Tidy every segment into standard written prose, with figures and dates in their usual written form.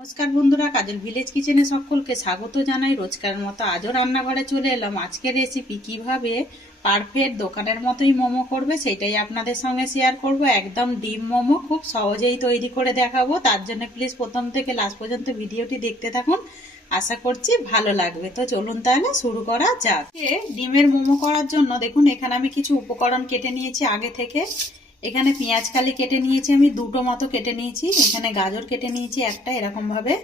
নমস্কার বন্ধুরা, কাজল ভিলেজ কিচেনে সকলকে স্বাগত জানাই। রোজকার মতো আজও রান্নাঘরে চলে এলাম। আজকের রেসিপি কিভাবে পারফেক্ট দোকানের মতোই মোমো করবে সেটাই আপনাদের সঙ্গে শেয়ার করব। একদম ডিম মোমো খুব সহজেই তৈরি করে দেখাবো। তার জন্য প্লিজ প্রথম থেকে লাস্ট পর্যন্ত ভিডিওটি দেখতে থাকুন, আশা করছি ভালো লাগবে। তো চলুন তাহলে শুরু করা যাক। ডিমের মোমো করার জন্য দেখুন এখানে আমি কিছু উপকরণ কেটে নিয়েছি আগে থেকে। এখানে পেঁয়াজ কালি কেটে নিয়েছি, আমি দুটো মতো কেটে নিয়েছি। এখানে গাজর কেটে নিয়েছি একটা, এরকম ভাবে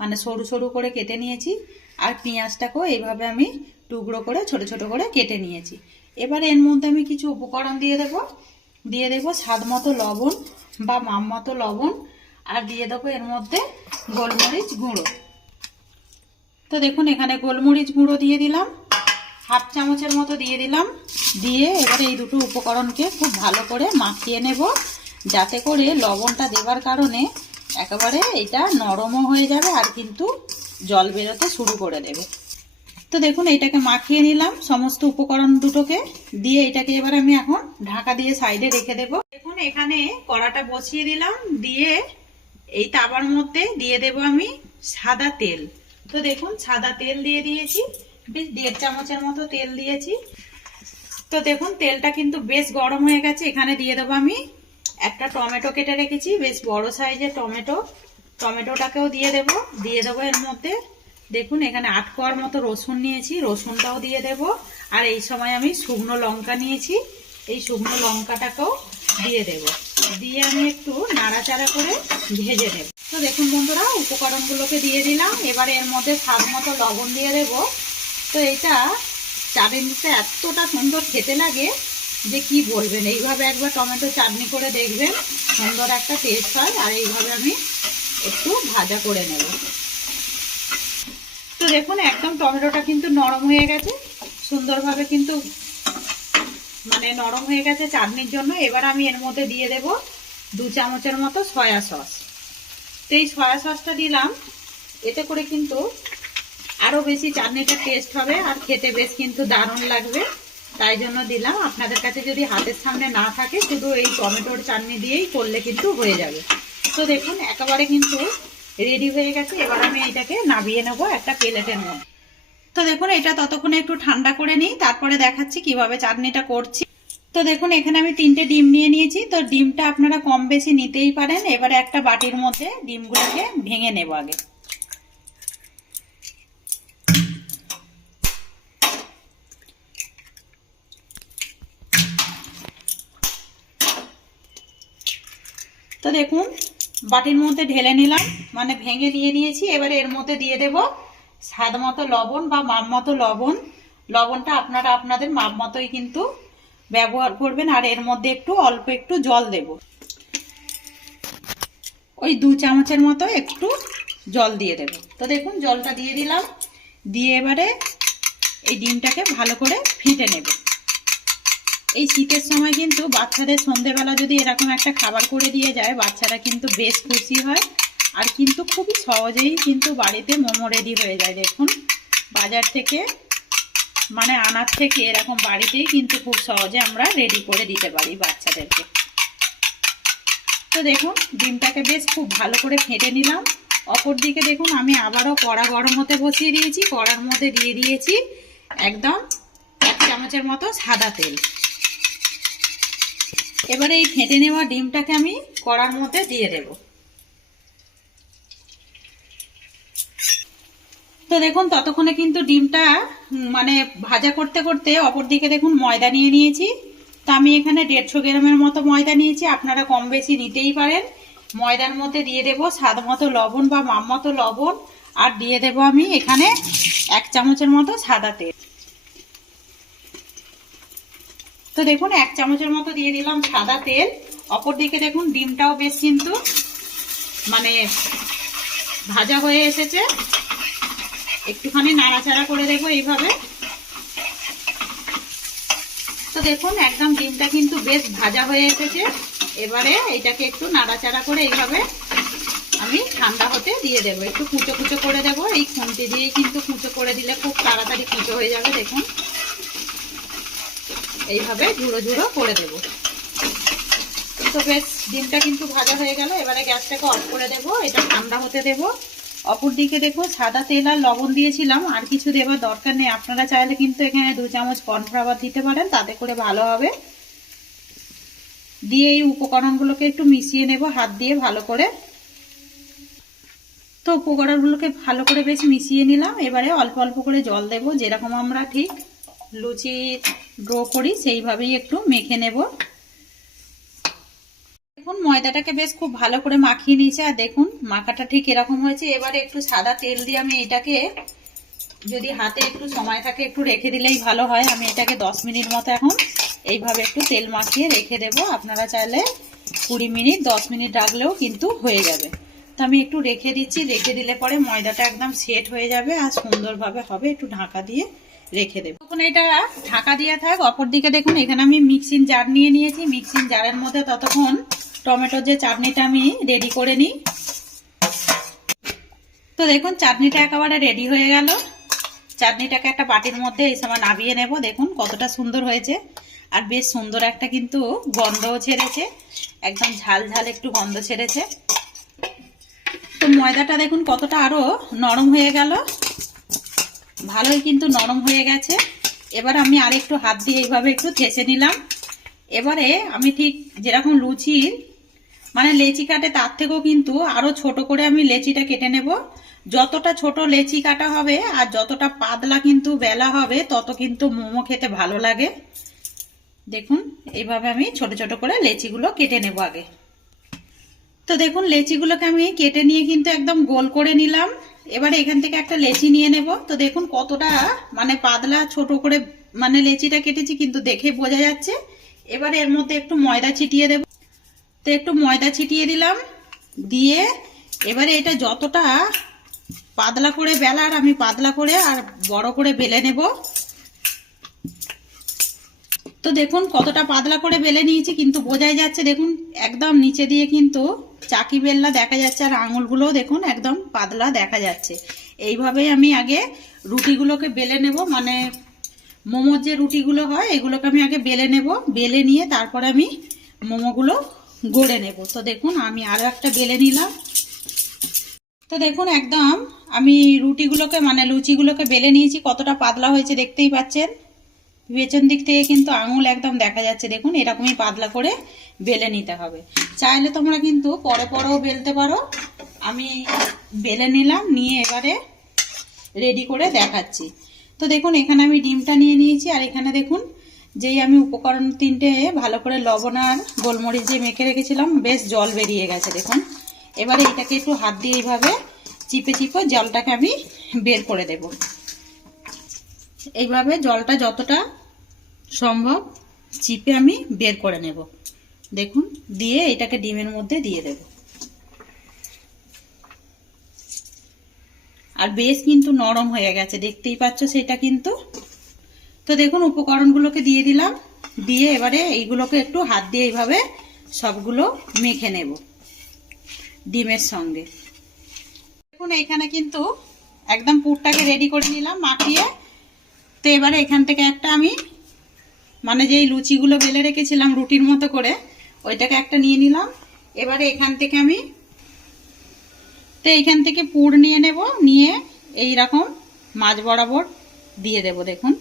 মানে সরু সরু করে কেটে নিয়েছি। আর পেঁয়াজটাকেও এইভাবে আমি টুকরো করে ছোট ছোট করে কেটে নিয়েছি। এবারে এর মধ্যে আমি কিছু উপকরণ দিয়ে দেবো স্বাদ মতো লবণ বা মাপ মতো লবণ, আর দিয়ে দেবো এর মধ্যে গোলমরিচ গুঁড়ো। তো দেখুন এখানে গোলমরিচ গুঁড়ো দিয়ে দিলাম, হাফ চামচের মতো দিয়ে দিলাম। দিয়ে এবারে এই দুটো উপকরণকে খুব ভালো করে মাখিয়ে নেব, যাতে করে লবণটা দেওয়ার কারণে একেবারে এটা নরমও হয়ে যাবে আর কিন্তু জল বেরোতে শুরু করে দেবে। তো দেখুন এইটাকে মাখিয়ে নিলাম সমস্ত উপকরণ দুটোকে দিয়ে। এটাকে এবার আমি এখন ঢাকা দিয়ে সাইডে রেখে দেব। দেখুন এখানে কড়াটা বসিয়ে দিলাম, দিয়ে এই তাওয়ার মধ্যে দিয়ে দেব আমি সাদা তেল। তো দেখুন সাদা তেল দিয়ে দিয়েছি, বেশ 1.5 চামচের মতো তেল দিয়েছি। তো দেখুন তেলটা কিন্তু বেশ গরম হয়ে গেছে। এখানে দিয়ে দেবো আমি একটা টমেটো কেটে রেখেছি, বেশ বড় সাইজের টমেটোটাকেও দিয়ে দেবো এর মধ্যে। দেখুন এখানে 8 কোয়ার মতো রসুন নিয়েছি, রসুনটাও দিয়ে দেব। আর এই সময় আমি শুকনো লঙ্কা নিয়েছি, এই শুকনো লঙ্কাটাকেও দিয়ে দেব। দিয়ে আমি একটু নাড়াচাড়া করে ভেজে নেব। তো দেখুন বন্ধুরা উপকরণগুলোকে দিয়ে দিলাম। এবারে এর মধ্যে স্বাদ মতো লবণ দিয়ে দেব। তো এটা চাটনিটা এতটা সুন্দর খেতে লাগে যে কি বলবেন। এইভাবে একবার টমেটো চাটনি করে দেখবেন, সুন্দর একটা টেস্ট হয়। আর এইভাবে আমি একটু ভাজা করে নেব। তো দেখুন একদম টমেটোটা কিন্তু নরম হয়ে গেছে, সুন্দরভাবে কিন্তু মানে নরম হয়ে গেছে চাটনির জন্য। এবার আমি এর মধ্যে দিয়ে দেব 2 চামচের মতো সয়া সস। তো এই সয়া সসটা দিলাম, এতে করে কিন্তু আরো বেশি চাটনিটা টেস্ট হবে আর খেতে বেশ কিন্তু দারুণ লাগবে, তাই জন্য দিলাম। আপনাদের কাছে যদি হাতের সামনে না থাকে শুধু এই টমেটোর চাটনি দিয়েই করলে কিন্তু হয়ে যাবে। তো দেখুন একেবারে কিন্তু রেডি হয়ে গেছে। এবার আমি এটাকে নামিয়ে নেবো একটা প্লেটের মধ্যে। তো দেখুন এটা ততক্ষণে একটু ঠান্ডা করে নিই, তারপরে দেখাচ্ছি কিভাবে চাটনিটা করছি। তো দেখুন এখানে আমি 3টে ডিম নিয়ে নিয়েছি। তো ডিমটা আপনারা কম বেশি নিতেই পারেন। এবারে একটা বাটির মধ্যে ডিমগুলোকে ভেঙে নেব আগে। তো দেখুন বাটির মধ্যে ঢেলে নিলাম, মানে ভেঙে নিয়েছি। এবারে এর মধ্যে দিয়ে দেব স্বাদ মতো লবণ বা মাপ মতো লবণ। লবণটা আপনারা আপনাদের মাপ মতোই কিন্তু ব্যবহার করবেন। আর এর মধ্যে অল্প একটু জল দেব, ওই 2 চামচের মতো একটু জল দিয়ে দেব। তো দেখুন জলটা দিয়ে দিলাম, দিয়ে এবারে এই ডিমটাকে ভালো করে ফেটে নেব। এই শীতের সময় কিন্তু বাচ্চাদের সন্ধ্যেবেলা যদি এরকম একটা খাবার করে দিয়ে যায়, বাচ্চারা কিন্তু বেশ খুশি হয়। আর কিন্তু খুবই সহজেই কিন্তু বাড়িতে মোমো রেডি হয়ে যায়। দেখুন বাজার থেকে মানে আনার থেকে এরকম বাড়িতেই কিন্তু খুব সহজে আমরা রেডি করে দিতে পারি বাচ্চাদেরকে। তো দেখুন ডিমটাকে বেশ খুব ভালো করে ফেটে নিলাম। অপর দিকে দেখুন আমি আবারও কড়া গরম হতে বসিয়ে দিয়েছি। কড়ার মধ্যে দিয়ে দিয়েছি একদম 1 চামচের মতো সাদা তেল। এবারে এই ফেটে নেওয়া ডিমটাকে আমি কড়ার মধ্যে দিয়ে দেব। তো দেখুন ততক্ষণে কিন্তু ডিমটা মানে ভাজা করতে করতে অপর দিকে দেখুন ময়দা নিয়ে নিয়েছি। তো আমি এখানে 150 গ্রামের মতো ময়দা নিয়েছি, আপনারা কম বেশি নিতেই পারেন। ময়দার মধ্যে দিয়ে দেব স্বাদ মতো লবণ বা মাপ মতো লবণ, আর দিয়ে দেব আমি এখানে 1 চামচের মতো সাদা তেল। তো দেখুন 1 চামচের মতো দিয়ে দিলাম সাদা তেল। অপর দিকে দেখুন ডিমটাও বেশ কিন্তু মানে ভাজা হয়ে এসেছে। একটুখানি নাড়াচাড়া করে দেবো এইভাবে। তো দেখুন একদম ডিমটা কিন্তু বেশ ভাজা হয়ে এসেছে। এবারে এটাকে একটু নাড়াচাড়া করে এইভাবে আমি ঠান্ডা হতে দিয়ে দেবো। একটু কুচো কুচো করে দেবো, এই খুন্তি দিয়ে কিন্তু কুচো করে দিলে খুব তাড়াতাড়ি কুচো হয়ে যাবে। দেখুন এইভাবে ঝুড়ো ঝুড়ো করে দেব। তো বেশ ডিমটা কিন্তু ভাজা হয়ে গেল। এবারে গ্যাসটাকে অফ করে দেবো, এটা ঠান্ডা হতে দেবো। অপর দিকে দেখো সাদা তেল আর লবণ দিয়েছিলাম, আর কিছু দেওয়ার দরকার নেই। আপনারা চাইলে কিন্তু এখানে 2 চামচ কর্নফ্লাওয়ার দিতে পারেন, তাতে করে ভালো হবে। দিয়ে এই উপকরণগুলোকে একটু মিশিয়ে নেব হাত দিয়ে ভালো করে। তো উপকরণগুলোকে ভালো করে বেশ মিশিয়ে নিলাম। এবারে অল্প অল্প করে জল দেব, যেরকম আমরা ঠিক লুচি ডো করি সেইভাবেই একটু মেখে নেব। দেখুন ময়দাটাকে বেশ খুব ভালো করে মাখিয়ে নিয়েছে, আর দেখুন মাখাটা ঠিক এরকম হয়েছে। এবারে একটু সাদা তেল দিয়ে আমি এটাকে, যদি হাতে একটু সময় থাকে একটু রেখে দিলেই ভালো হয়। আমি এটাকে 10 মিনিট মতো এখন এইভাবে একটু তেল মাখিয়ে রেখে দেব। আপনারা চাইলে 20 মিনিট 10 মিনিট রাখলেও কিন্তু হয়ে যাবে। তো আমি একটু রেখে দিচ্ছি, রেখে দিলে পরে ময়দাটা একদম সেট হয়ে যাবে আর সুন্দরভাবে হবে। একটু ঢাকা দিয়ে রেখে দেবো। তখন এটা ঢাকা দিয়ে থাক। অপর দিকে দেখুন এখানে আমি মিক্সিং জার নিয়ে নিয়েছি। মিক্সিং জারের মধ্যে ততক্ষণ টমেটোর যে চাটনিটা আমি রেডি করে নিই। তো দেখুন চাটনিটা একেবারে রেডি হয়ে গেল। চাটনিটাকে একটা বাটির মধ্যে এই সময় নামিয়ে নেব। দেখুন কতটা সুন্দর হয়েছে, আর বেশ সুন্দর একটা কিন্তু গন্ধও ছেড়েছে, একদম ঝাল ঝাল একটু গন্ধ ছেড়েছে। তো ময়দাটা দেখুন কতটা আরো নরম হয়ে গেল, ভালোই কিন্তু নরম হয়ে গেছে। এবার আমি আর একটু হাত দিয়ে এইভাবে একটু ঠেসে নিলাম। এবারে আমি ঠিক যেরকম লুচির মানে লেচি কাটে তার থেকেও কিন্তু আরো ছোট করে আমি লেচিটা কেটে নেব। যতটা ছোট লেচি কাটা হবে আর যতটা পাতলা কিন্তু বেলা হবে তত কিন্তু মোমো খেতে ভালো লাগে। দেখুন এইভাবে আমি ছোট ছোট করে লেচিগুলো কেটে নেব আগে। তো দেখুন লেচিগুলোকে আমি কেটে নিয়ে কিন্তু একদম গোল করে নিলাম। এবারে এখান থেকে একটা লেচি নিয়ে নেব। তো দেখুন কতটা মানে পাতলা ছোট করে মানে লেচিটা কেটেছি, কিন্তু দেখে বোঝা যাচ্ছে। এবারে এর মধ্যে একটু ময়দা ছিটিয়ে দেব। তো একটু ময়দা ছিটিয়ে দিলাম, দিয়ে এবারে এটা যতটা পাতলা করে বেলার আমি পাতলা করে আর বড় করে বেলে নেব। তো দেখুন কতটা পাতলা করে বেলে নিয়েছি, কিন্তু বোঝাই যাচ্ছে দেখুন একদম নিচে দিয়ে কিন্তু চাকি বেলনা দেখা যাচ্ছে, আর আঙুলগুলো দেখুন একদম পাতলা দেখা যাচ্ছে। এইভাবেই আমি আগে রুটিগুলোকে বেলে নেব, মানে মোমোর যে রুটিগুলো হয় এগুলোকে আমি আগে বেলে নেব। বেলে নিয়ে তারপরে আমি মোমোগুলো গড়ে নেব। তো দেখুন আমি আরো একটা বেলে নিলাম। তো দেখুন একদম আমি রুটিগুলোকে মানে লুচিগুলোকে বেলে নিয়েছি, কতটা পাতলা হয়েছে দেখতেই পাচ্ছেন। পেছন দিক থেকে কিন্তু আঙুল একদম দেখা যাচ্ছে। দেখুন এরকমই পাতলা করে বেলে নিতে হবে। চাইলে তোমরা কিন্তু পরে পরেও বেলতে পারো। আমি বেলে নিলাম, নিয়ে এবারে রেডি করে দেখাচ্ছি। তো দেখুন এখানে আমি ডিমটা নিয়ে নিয়েছি, আর এখানে দেখুন যেই আমি উপকরণ 3টে ভালো করে লবণ আর গোলমরিচ দিয়ে মেখে রেখেছিলাম, বেশ জল বেরিয়ে গেছে দেখুন। এবারে এটাকে একটু হাত দিয়ে এইভাবে চিপে চিপে জলটাকে আমি বের করে দেব। এইভাবে জলটা যতটা সম্ভব চিপে আমি বের করে নেব। দেখুন দিয়ে এটাকে ডিমের মধ্যে দিয়ে দেব। আর বেশ কিন্তু নরম হয়ে গেছে দেখতেই পাচ্ছ সেটা কিন্তু। তো দেখুন উপকরণগুলোকে দিয়ে দিলাম, দিয়ে এবারে এইগুলোকে একটু হাত দিয়ে এইভাবে সবগুলো মেখে নেব ডিমের সঙ্গে। দেখুন এইখানে কিন্তু একদম পুরটাকে রেডি করে নিলাম মাখিয়ে। তো এবারে এখান থেকে একটা আমি মানে যেই লুচিগুলো বেলে রেখেছিলাম রুটির মতো করে, ওইটাকে একটা নিয়ে নিলাম। এবারে এখান থেকে আমি এইখান থেকে পুর নিয়ে নেব, নিয়ে এই রকম মাঝ বরাবর দিয়ে দেব। দেখুন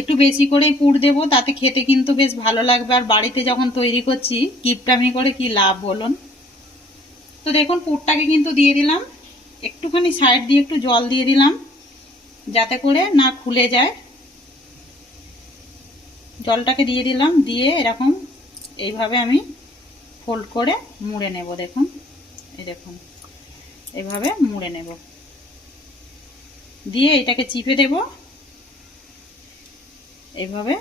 একটু বেশি করেই পুর দেব, তাতে খেতে কিন্তু বেশ ভালো লাগবে। আর বাড়িতে যখন তৈরি করছি কিপটামি করে কি লাভ বলুন। তো দেখুন পুরটাকে কিন্তু দিয়ে দিলাম, একটুখানি সাইড দিয়ে একটু জল দিয়ে দিলাম যাতে করে না খুলে যায়। জলটাকে দিয়ে দিলাম, দিয়ে এরকম এইভাবে আমি ফোল্ড করে মুড়ে নেব। দেখুন এই দেখুন এইভাবে মুড়ে নেব, দিয়ে এটাকে চিপে দেব। এইভাবে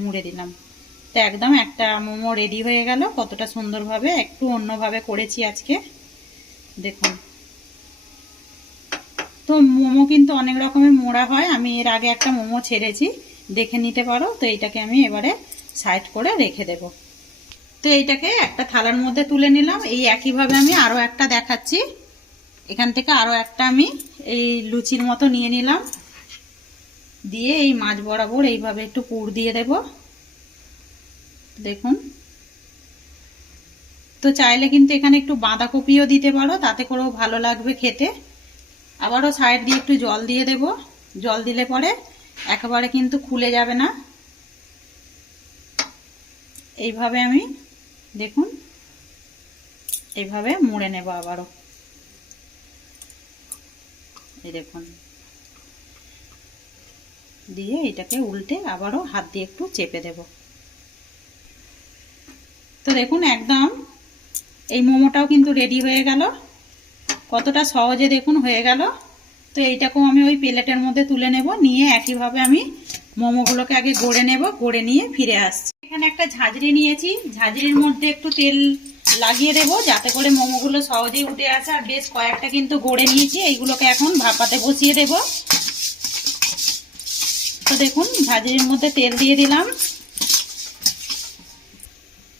মুড়ে দিলাম। তো একদম একটা মোমো রেডি হয়ে গেল। কতটা সুন্দরভাবে একটু অন্যভাবে করেছি আজকে দেখুন। তো মোমো কিন্তু অনেক রকমের মোড়া হয়, আমি এর আগে একটা মোমো ছেড়েছি, দেখে নিতে পারো। তো এইটাকে আমি এবারে সাইড করে রেখে দেব। তো এইটাকে একটা থালার মধ্যে তুলে নিলাম। এই একইভাবে আমি আরো একটা দেখাচ্ছি। এখান থেকে আরো একটা আমি এই লুচির মতো নিয়ে নিলাম, দিয়ে এই মাঝ বরাবর এইভাবে একটু পুর দিয়ে দেব। দেখুন তো তো চাইলে কিন্তু এখানে একটু বাঁধাকপিও দিতে পারো, তাতে করেও ভালো লাগবে খেতে। আবারও সাইড দিয়ে একটু জল দিয়ে দেব, জল দিলে পরে একেবারে কিন্তু খুলে যাবে না। এইভাবে আমি দেখুন এইভাবে মুড়ে নেব আবারও, এই দেখুন দিয়ে এটাকে উল্টে আবারও হাত দিয়ে একটু চেপে দেব। তো দেখুন একদম এই মোমোটাও কিন্তু রেডি হয়ে গেল, কতটা সহজে দেখুন হয়ে গেল। তো এইটাকেও আমি ওই প্লেটের মধ্যে তুলে নেব, নিয়ে একইভাবে আমি মোমোগুলোকে আগে গড়ে নেব, গড়ে নিয়ে ফিরে আসছি। এখানে একটা ঝাঁঝরি নিয়েছি, ঝাঁঝরির মধ্যে একটু তেল লাগিয়ে দেব যাতে করে মোমোগুলো সহজেই উঠে আসে। আর বেশ কয়েকটা কিন্তু গড়ে নিয়েছি, এইগুলোকে এখন ভাপাতে বসিয়ে দেব। তো দেখুন ঝাঁঝরির মধ্যে তেল দিয়ে দিলাম।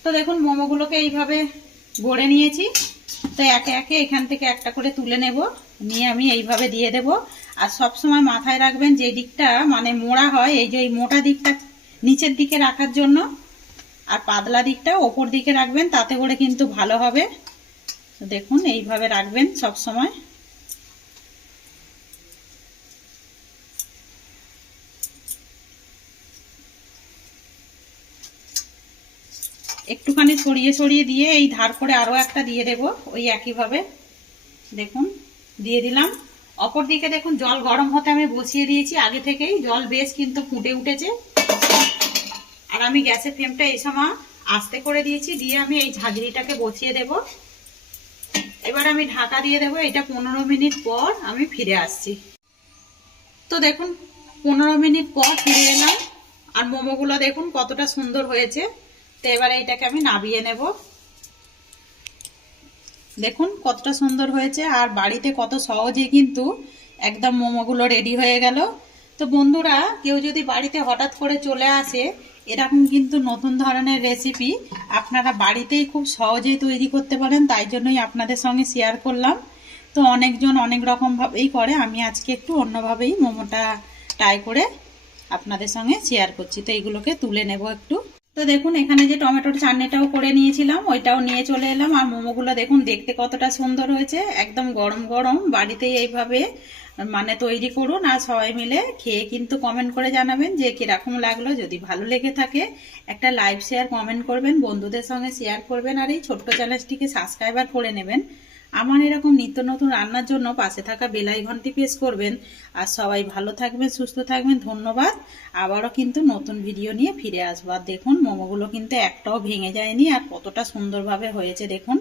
তো দেখুন মোমোগুলোকে এইভাবে গড়ে নিয়েছি। তো একে একে এখান থেকে একটা করে তুলে নেব, নিয়ে আমি এইভাবে দিয়ে দেব। আর সব সময় মাথায় রাখবেন যে দিকটা মানে মোড়া হয়, এই যে এই মোটা দিকটা নিচের দিকে রাখার জন্য, আর পাতলা দিকটা ওপর দিকে রাখবেন, তাতে করে কিন্তু ভালো হবে। তো দেখুন এইভাবে রাখবেন সব সময়। একটুখানি ছড়িয়ে ছড়িয়ে দিয়ে এই ধার করে আরো একটা দিয়ে দেব, ওই একইভাবে দেখুন দিয়ে দিলাম। অপর দিকে দেখুন জল গরম হতে আমি বসিয়ে দিয়েছি আগে থেকেই, জল বেশ কিন্তু ফুটে উঠেছে। আর আমি গ্যাসের ফ্লেমটা এই সময় আস্তে করে দিয়েছি, দিয়ে আমি এই ঝাঁঝরিটাকে বসিয়ে দেব। এবার আমি ঢাকা দিয়ে দেব, এটা 15 মিনিট পর আমি ফিরে আসছি। তো দেখুন 15 মিনিট পর ফিরে এলাম, আর মোমোগুলো দেখুন কতটা সুন্দর হয়েছে। তো এবারে এটাকে আমি নামিয়ে নেব। দেখুন কতটা সুন্দর হয়েছে, আর বাড়িতে কত সহজে কিন্তু একদম মোমোগুলো রেডি হয়ে গেল। তো বন্ধুরা কেউ যদি বাড়িতে হঠাৎ করে চলে আসে, এরকম কিন্তু নতুন ধরনের রেসিপি আপনারা বাড়িতেই খুব সহজেই তৈরি করতে পারেন, তাই জন্যই আপনাদের সঙ্গে শেয়ার করলাম। তো অনেকজন অনেক রকমভাবেই করে, আমি আজকে একটু অন্যভাবেই মোমোটা ট্রাই করে আপনাদের সঙ্গে শেয়ার করছি। তো এইগুলোকে তুলে নেব একটু। তো দেখুন এখানে যে টমেটোর চাটনিটাও করে নিয়েছিলাম, ওইটাও নিয়ে চলে এলাম। আর মোমোগুলো দেখুন দেখতে কতটা সুন্দর হয়েছে, একদম গরম গরম। বাড়িতেই এইভাবে মানে তৈরি করুন, আর সবাই মিলে খেয়ে কিন্তু কমেন্ট করে জানাবেন যে কিরকম লাগলো। যদি ভালো লেগে থাকে একটা লাইক শেয়ার কমেন্ট করবেন, বন্ধুদের সঙ্গে শেয়ার করবেন, আর এই ছোট্ট চ্যানেলটিকে সাবস্ক্রাইবার করে নেবেন। আমার এরকম নিত্য নতুন রান্নার জন্য পাশে থাকা বেল আইকনটি প্রেস করবেন। আর সবাই ভালো থাকবেন, সুস্থ থাকবেন, ধন্যবাদ। আবারও কিন্তু নতুন ভিডিও নিয়ে ফিরে আসবো। আর দেখুন মোমোগুলো কিন্তু একটাও ভেঙে যায়নি, আর কতটা সুন্দরভাবে হয়েছে দেখুন।